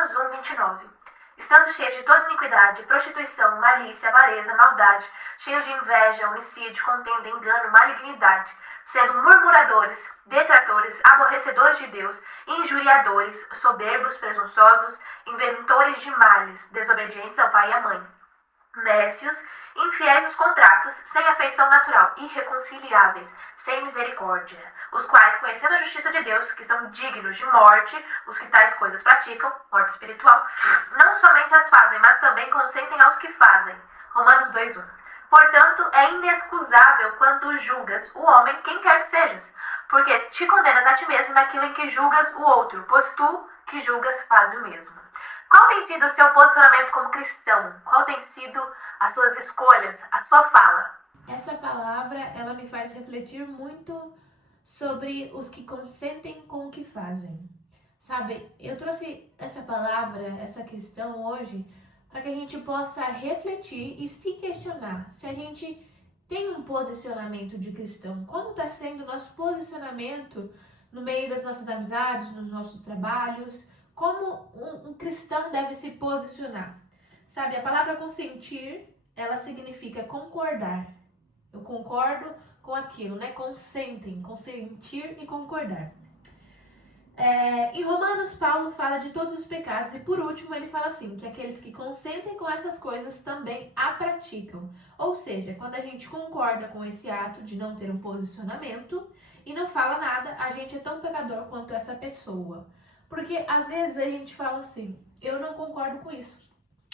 Romanos 1, 29. Estando cheios de toda iniquidade, prostituição, malícia, avareza, maldade, cheios de inveja, homicídio, contenda, engano, malignidade, sendo murmuradores, detratores, aborrecedores de Deus, injuriadores, soberbos, presunçosos, inventores de males, desobedientes ao pai e à mãe, nécios, infiéis nos contratos, sem afeição natural, irreconciliáveis, sem misericórdia, os quais, conhecendo a justiça de Deus, que são dignos de morte, os que tais coisas praticam, morte espiritual, não somente as fazem, mas também consentem aos que fazem. Romanos 2:1. Portanto, é inexcusável quando julgas o homem, quem quer que sejas, porque te condenas a ti mesmo naquilo em que julgas o outro, pois tu que julgas faz o mesmo. Qual tem sido o seu posicionamento como cristão? Qual tem sido as suas escolhas, a sua fala? Essa palavra, ela me faz refletir muito sobre os que consentem com o que fazem. Sabe, eu trouxe essa palavra, essa questão hoje, para que a gente possa refletir e se questionar se a gente tem um posicionamento de cristão. Como está sendo o nosso posicionamento no meio das nossas amizades, nos nossos trabalhos? Como um cristão deve se posicionar? Sabe, a palavra consentir, ela significa concordar. Eu concordo com aquilo, né? Consentem, consentir e concordar. Em Romanos, Paulo fala de todos os pecados e por último ele fala assim, que aqueles que consentem com essas coisas também a praticam. Ou seja, quando a gente concorda com esse ato de não ter um posicionamento e não fala nada, a gente é tão pecador quanto essa pessoa. Porque às vezes a gente fala assim, eu não concordo com isso.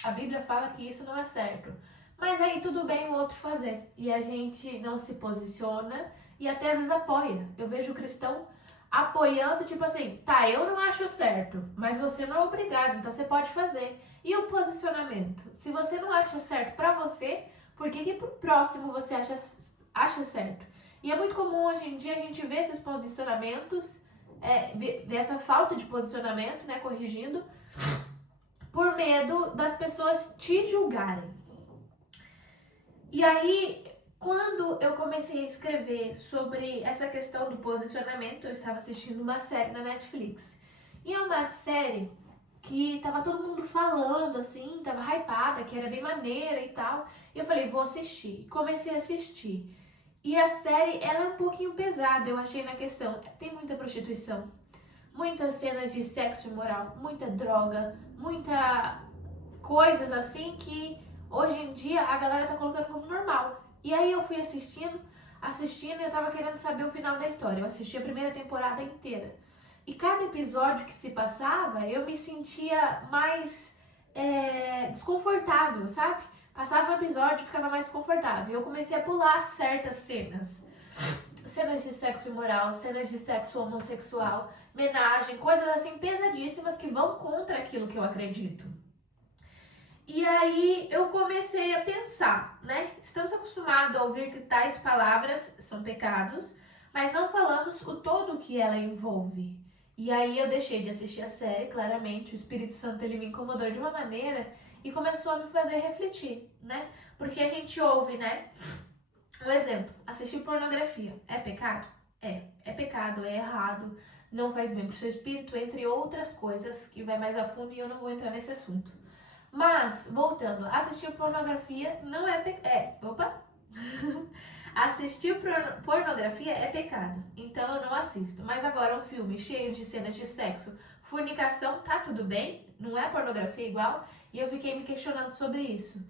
A Bíblia fala que isso não é certo. Mas aí tudo bem o outro fazer. E a gente não se posiciona e até às vezes apoia. Eu vejo o cristão apoiando, tipo assim, tá, eu não acho certo, mas você não é obrigado, então você pode fazer. E o posicionamento? Se você não acha certo pra você, por que pro próximo você acha certo? E é muito comum hoje em dia a gente ver esses posicionamentos, ver essa falta de posicionamento, né, corrigindo, por medo das pessoas te julgarem. E aí, quando eu comecei a escrever sobre essa questão do posicionamento, eu estava assistindo uma série na Netflix. E é uma série que tava todo mundo falando, assim, tava hypada, que era bem maneira e tal. E eu falei, vou assistir. Comecei a assistir. E a série, ela é um pouquinho pesada, eu achei na questão. Tem muita prostituição, muitas cenas de sexo imoral, muita droga, muita coisas assim que hoje em dia a galera tá colocando como normal. E aí eu fui assistindo e eu tava querendo saber o final da história. Eu assisti a primeira temporada inteira. E cada episódio que se passava, eu me sentia mais desconfortável, sabe? Passava um episódio e ficava mais desconfortável. E eu comecei a pular certas cenas. Cenas de sexo imoral, cenas de sexo homossexual, homenagem, coisas assim pesadíssimas que vão contra aquilo que eu acredito. E aí eu comecei a pensar, né? Estamos acostumados a ouvir que tais palavras são pecados, mas não falamos o todo que ela envolve. E aí eu deixei de assistir a série, claramente, o Espírito Santo ele me incomodou de uma maneira e começou a me fazer refletir, né? Porque a gente ouve, né? Um exemplo, assistir pornografia é pecado? É pecado, é errado, não faz bem pro seu espírito, entre outras coisas que vai mais a fundo e eu não vou entrar nesse assunto. Mas, voltando, assistir pornografia não é pecado. Assistir pornografia é pecado, então eu não assisto. Mas agora um filme cheio de cenas de sexo, fornicação, tá tudo bem? Não é pornografia igual? E eu fiquei me questionando sobre isso.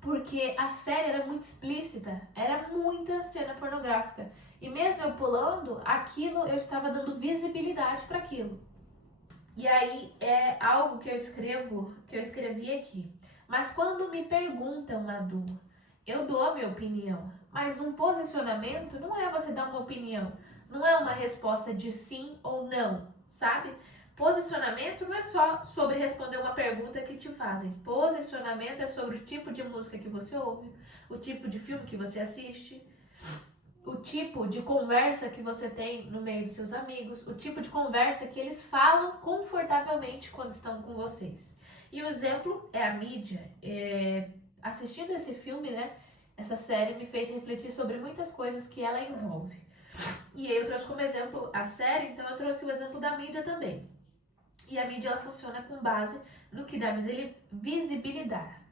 Porque a série era muito explícita, era muita cena pornográfica. E mesmo eu pulando, aquilo eu estava dando visibilidade para aquilo. E aí é algo que eu escrevi aqui. Mas quando me perguntam, Madu, eu dou a minha opinião. Mas um posicionamento não é você dar uma opinião. Não é uma resposta de sim ou não, sabe? Posicionamento não é só sobre responder uma pergunta que te fazem. Posicionamento é sobre o tipo de música que você ouve, o tipo de filme que você assiste, o tipo de conversa que você tem no meio dos seus amigos, o tipo de conversa que eles falam confortavelmente quando estão com vocês. E o exemplo é a mídia. Assistindo esse filme, né, essa série me fez refletir sobre muitas coisas que ela envolve. E aí eu trouxe como exemplo a série, então eu trouxe o exemplo da mídia também. E a mídia ela funciona com base no que dá visibilidade.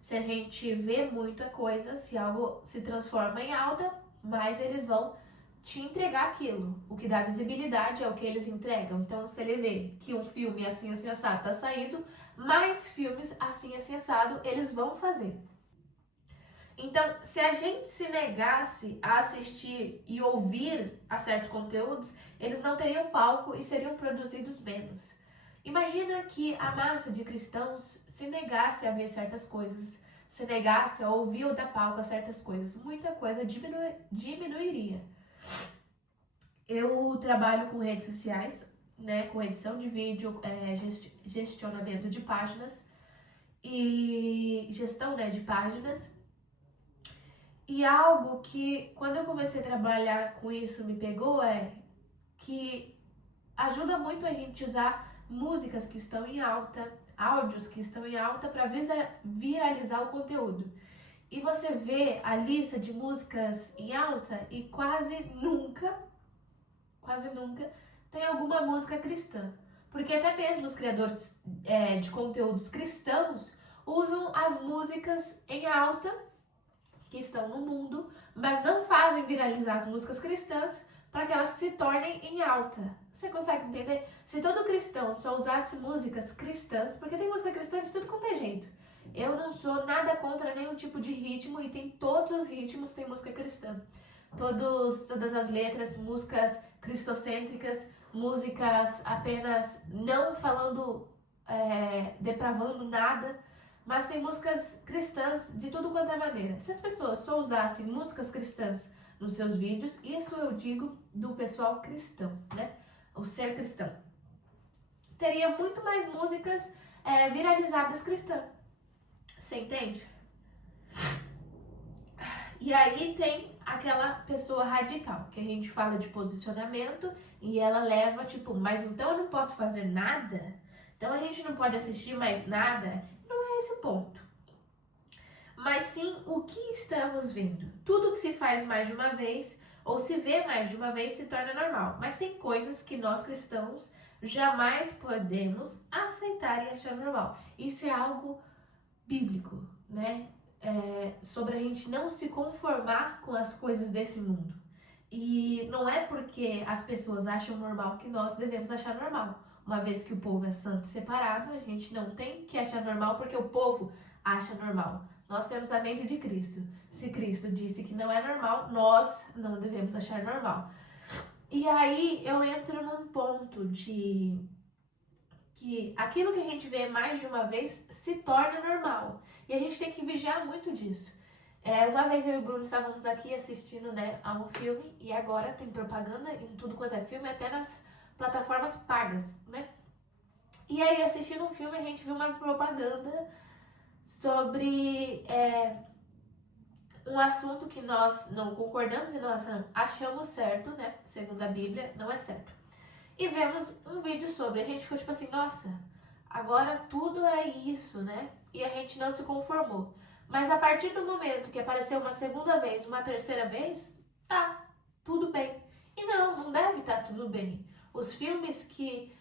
Se a gente vê muita coisa, se algo se transforma em alta, mais eles vão te entregar aquilo. O que dá visibilidade é o que eles entregam. Então, se ele vê que um filme assim, assim, assado tá saindo, mais filmes assim, assim, assado eles vão fazer. Então, se a gente se negasse a assistir e ouvir a certos conteúdos, eles não teriam palco e seriam produzidos menos. Imagina que a massa de cristãos se negasse a ver certas coisas, se negasse a ouvir ou dar palco a certas coisas. Muita coisa diminuiria. Eu trabalho com redes sociais, né, com edição de vídeo, gestionamento de páginas e gestão, né, de páginas. E algo que, quando eu comecei a trabalhar com isso, me pegou é que ajuda muito a gente usar músicas que estão em alta, áudios que estão em alta para viralizar o conteúdo. E você vê a lista de músicas em alta e quase nunca tem alguma música cristã. Porque até mesmo os criadores de conteúdos cristãos usam as músicas em alta que estão no mundo, mas não fazem viralizar as músicas cristãs para que elas se tornem em alta. Você consegue entender? Se todo cristão só usasse músicas cristãs, porque tem música cristã de tudo quanto é jeito. Eu não sou nada contra nenhum tipo de ritmo e tem todos os ritmos, tem música cristã. Todas as letras, músicas cristocêntricas, músicas apenas não falando, depravando nada, mas tem músicas cristãs de tudo quanto é maneira. Se as pessoas só usassem músicas cristãs nos seus vídeos, isso eu digo do pessoal cristão, né? O ser cristão. Teria muito mais músicas viralizadas cristãs. Você entende? E aí tem aquela pessoa radical, que a gente fala de posicionamento e ela leva tipo, mas então eu não posso fazer nada? Então a gente não pode assistir mais nada? Não é esse o ponto. Mas sim o que estamos vendo. Tudo que se faz mais de uma vez ou se vê mais de uma vez se torna normal. Mas tem coisas que nós cristãos jamais podemos aceitar e achar normal. Isso é algo bíblico, né? Sobre a gente não se conformar com as coisas desse mundo. E não é porque as pessoas acham normal que nós devemos achar normal. Uma vez que o povo é santo e separado, a gente não tem que achar normal porque o povo acha normal. Nós temos a mente de Cristo. Se Cristo disse que não é normal, nós não devemos achar normal. E aí eu entro num ponto de que aquilo que a gente vê mais de uma vez se torna normal. E a gente tem que vigiar muito disso. Uma vez eu e o Bruno estávamos aqui assistindo, né, a um filme e agora tem propaganda em tudo quanto é filme, até nas plataformas pagas, né? E aí assistindo um filme a gente viu uma propaganda sobre um assunto que nós não concordamos e nós achamos certo, né? Segundo a Bíblia, não é certo. E vemos um vídeo sobre, a gente ficou tipo assim, nossa, agora tudo é isso, né? E a gente não se conformou. Mas a partir do momento que apareceu uma segunda vez, uma terceira vez, tá, tudo bem. E não deve estar tudo bem. Os filmes que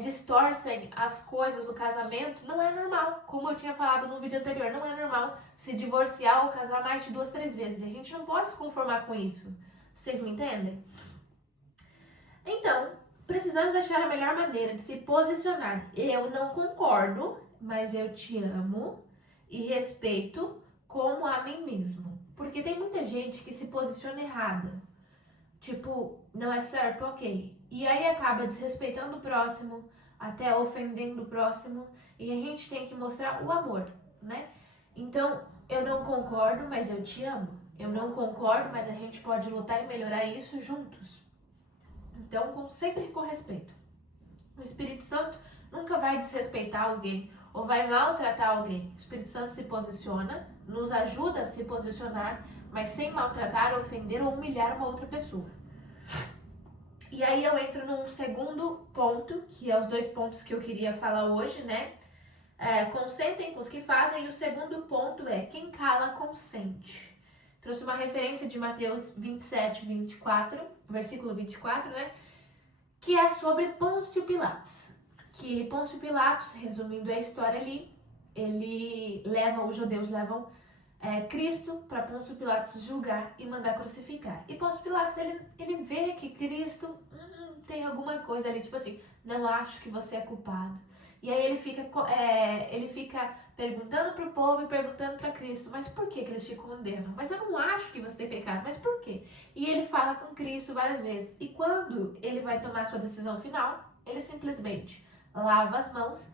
distorcem as coisas, o casamento, não é normal. Como eu tinha falado no vídeo anterior, não é normal se divorciar ou casar mais de 2, 3 vezes. A gente não pode se conformar com isso. Vocês me entendem? Então, precisamos achar a melhor maneira de se posicionar. Eu não concordo, mas eu te amo e respeito como a mim mesmo. Porque tem muita gente que se posiciona errada. Tipo, não é certo, ok. E aí acaba desrespeitando o próximo, até ofendendo o próximo. E a gente tem que mostrar o amor, né? Então, eu não concordo, mas eu te amo. Eu não concordo, mas a gente pode lutar e melhorar isso juntos. Então, sempre com respeito. O Espírito Santo nunca vai desrespeitar alguém ou vai maltratar alguém. O Espírito Santo se posiciona, nos ajuda a se posicionar, mas sem maltratar, ofender ou humilhar uma outra pessoa. E aí eu entro num segundo ponto, que é os 2 pontos que eu queria falar hoje, né? Consentem com os que fazem. E o segundo ponto é quem cala consente. Trouxe uma referência de Mateus 27, 24, versículo 24, né? Que é sobre Pôncio Pilatos. que Pôncio Pilatos, resumindo a história ali, os judeus levam Cristo para Pôncio Pilatos julgar e mandar crucificar. E Pôncio Pilatos, ele vê que Cristo tem alguma coisa ali, tipo assim, não acho que você é culpado. E aí ele fica perguntando pro povo e perguntando para Cristo, mas por que eles te condenam? Mas eu não acho que você tem pecado, mas por quê? E ele fala com Cristo várias vezes. E quando ele vai tomar sua decisão final, ele simplesmente lava as mãos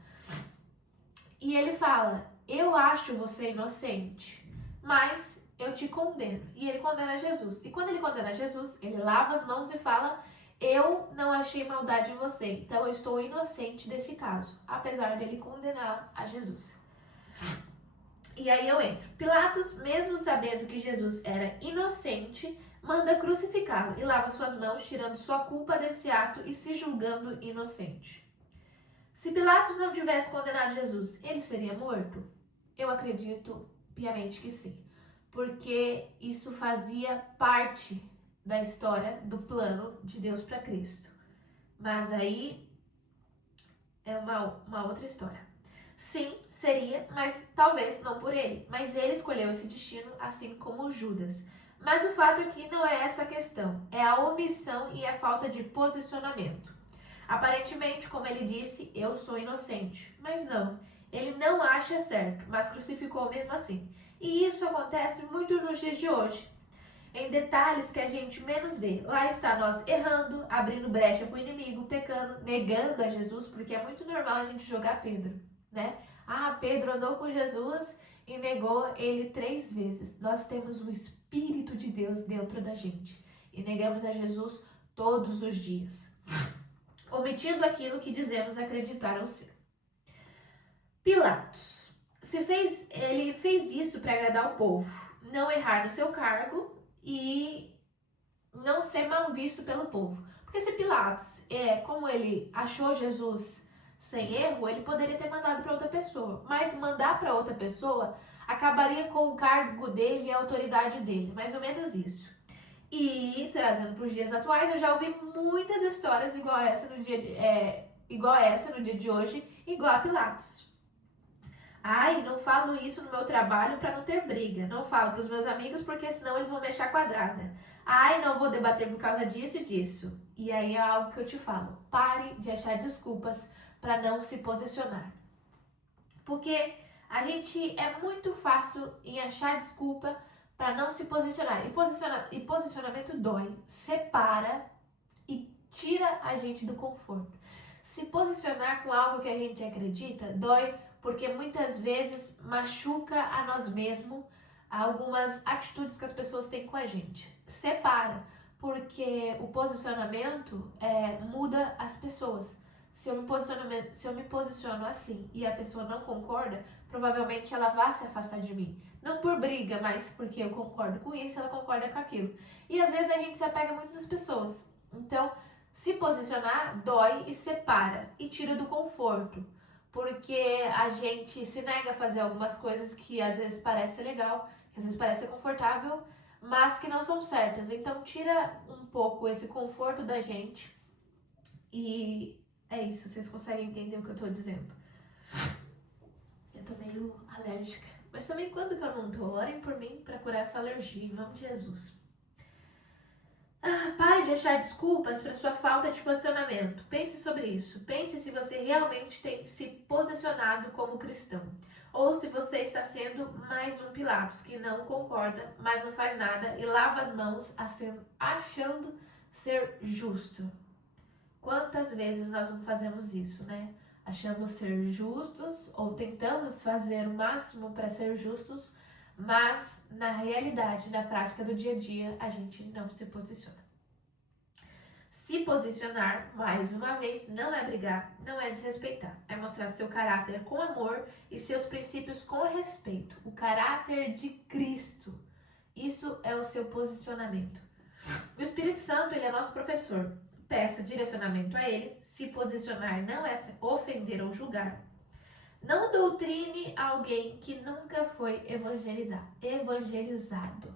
e ele fala, eu acho você inocente, mas eu te condeno. E ele condena Jesus. E quando ele condena Jesus, ele lava as mãos e fala, eu não achei maldade em você, então eu estou inocente desse caso, apesar dele condenar a Jesus. E aí eu entro. Pilatos, mesmo sabendo que Jesus era inocente, manda crucificá-lo e lava suas mãos, tirando sua culpa desse ato e se julgando inocente. Se Pilatos não tivesse condenado Jesus, ele seria morto? Eu acredito piamente que sim, porque isso fazia parte da história, do plano de Deus para Cristo. Mas aí é uma outra história. Sim, seria, mas talvez não por ele. Mas ele escolheu esse destino, assim como Judas. Mas o fato aqui não é essa a questão, é a omissão e a falta de posicionamento. Aparentemente, como ele disse, eu sou inocente. Mas não, ele não acha certo, mas crucificou mesmo assim. E isso acontece muito nos dias de hoje, em detalhes que a gente menos vê. Lá está nós errando, abrindo brecha para o inimigo, pecando, negando a Jesus, porque é muito normal a gente jogar Pedro, né? Pedro andou com Jesus e negou ele 3 vezes. Nós temos o Espírito de Deus dentro da gente e negamos a Jesus todos os dias, omitindo aquilo que dizemos acreditar ou ser. Pilatos, ele fez isso para agradar o povo, não errar no seu cargo e não ser mal visto pelo povo. Porque se Pilatos, como ele achou Jesus sem erro, ele poderia ter mandado para outra pessoa. Mas mandar para outra pessoa acabaria com o cargo dele e a autoridade dele. Mais ou menos isso. E, trazendo para os dias atuais, eu já ouvi muitas histórias igual essa no dia de hoje, igual a Pilatos. Não falo isso no meu trabalho para não ter briga. Não falo para os meus amigos porque senão eles vão me achar quadrada. Não vou debater por causa disso e disso. E aí é algo que eu te falo. Pare de achar desculpas para não se posicionar. Porque a gente é muito fácil em achar desculpa para não se posicionar. E posicionamento dói, separa e tira a gente do conforto. Se posicionar com algo que a gente acredita dói, porque muitas vezes machuca a nós mesmos algumas atitudes que as pessoas têm com a gente. Separa, porque o posicionamento muda as pessoas. Se eu me posiciono assim e a pessoa não concorda, provavelmente ela vai se afastar de mim. Não por briga, mas porque eu concordo com isso, ela concorda com aquilo. E às vezes a gente se apega muito nas pessoas. Então, se posicionar dói e separa e tira do conforto. Porque a gente se nega a fazer algumas coisas que às vezes parece legal, que às vezes parece confortável, mas que não são certas. Então tira um pouco esse conforto da gente. E é isso, vocês conseguem entender o que eu tô dizendo. Eu tô meio alérgica. Mas também quando que eu não tô? Orem por mim pra curar essa alergia, em nome de Jesus. Pare de achar desculpas para sua falta de posicionamento. Pense sobre isso. Pense se você realmente tem se posicionado como cristão. Ou se você está sendo mais um Pilatos que não concorda, mas não faz nada e lava as mãos achando ser justo. Quantas vezes nós não fazemos isso, né? Achamos ser justos ou tentamos fazer o máximo para ser justos, mas na realidade, na prática do dia a dia, a gente não se posiciona. Se posicionar, mais uma vez, não é brigar, não é desrespeitar. É mostrar seu caráter com amor e seus princípios com respeito. O caráter de Cristo. Isso é o seu posicionamento. O Espírito Santo, ele é nosso professor. Peça direcionamento a ele. Se posicionar não é ofender ou julgar. Não doutrine alguém que nunca foi evangelizado.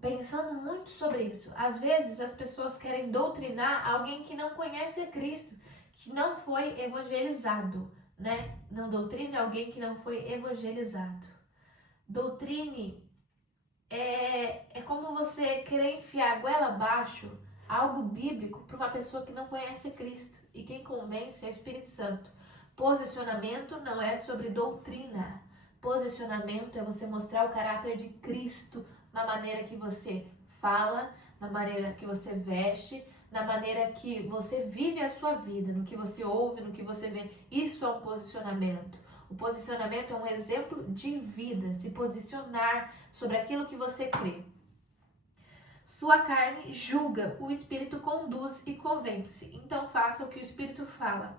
Pensando muito sobre isso. Às vezes as pessoas querem doutrinar alguém que não conhece Cristo, que não foi evangelizado, né? Não doutrine alguém que não foi evangelizado. Doutrine é como você querer enfiar a goela abaixo algo bíblico para uma pessoa que não conhece Cristo. E quem convence é o Espírito Santo. Posicionamento não é sobre doutrina. Posicionamento é você mostrar o caráter de Cristo na maneira que você fala, na maneira que você veste, na maneira que você vive a sua vida, no que você ouve, no que você vê. Isso é um posicionamento. O posicionamento é um exemplo de vida, se posicionar sobre aquilo que você crê. Sua carne julga, o Espírito conduz e convence. Então faça o que o Espírito fala.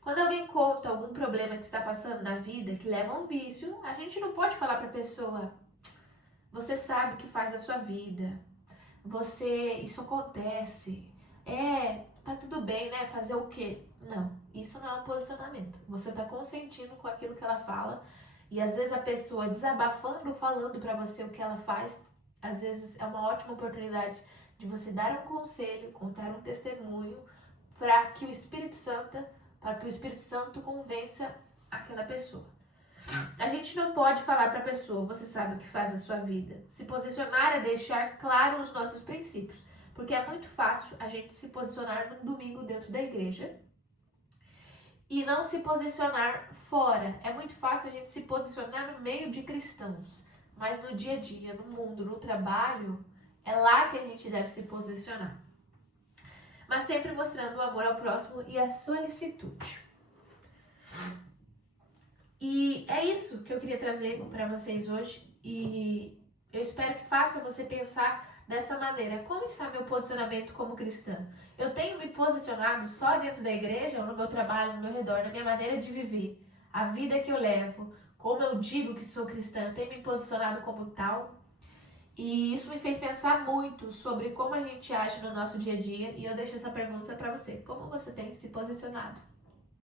Quando alguém conta algum problema que está passando na vida, que leva a um vício, a gente não pode falar para a pessoa: você sabe o que faz a sua vida, isso acontece, tá tudo bem, né? Fazer o quê? Não, isso não é um posicionamento. Você está consentindo com aquilo que ela fala, e às vezes a pessoa desabafando, falando para você o que ela faz, às vezes é uma ótima oportunidade de você dar um conselho, contar um testemunho, para que o Espírito Santo convença aquela pessoa. A gente não pode falar para a pessoa: você sabe o que faz a sua vida. Se posicionar é deixar claro os nossos princípios, porque é muito fácil a gente se posicionar num domingo dentro da igreja e não se posicionar fora. É muito fácil a gente se posicionar no meio de cristãos, mas no dia a dia, no mundo, no trabalho, é lá que a gente deve se posicionar. Mas sempre mostrando o amor ao próximo e a solicitude. E é isso que eu queria trazer para vocês hoje, e eu espero que faça você pensar dessa maneira: como está meu posicionamento como cristã? Eu tenho me posicionado só dentro da igreja, ou no meu trabalho, no meu redor, na minha maneira de viver, a vida que eu levo, como eu digo que sou cristã, tenho me posicionado como tal? E isso me fez pensar muito sobre como a gente age no nosso dia a dia, e eu deixo essa pergunta para você: como você tem se posicionado?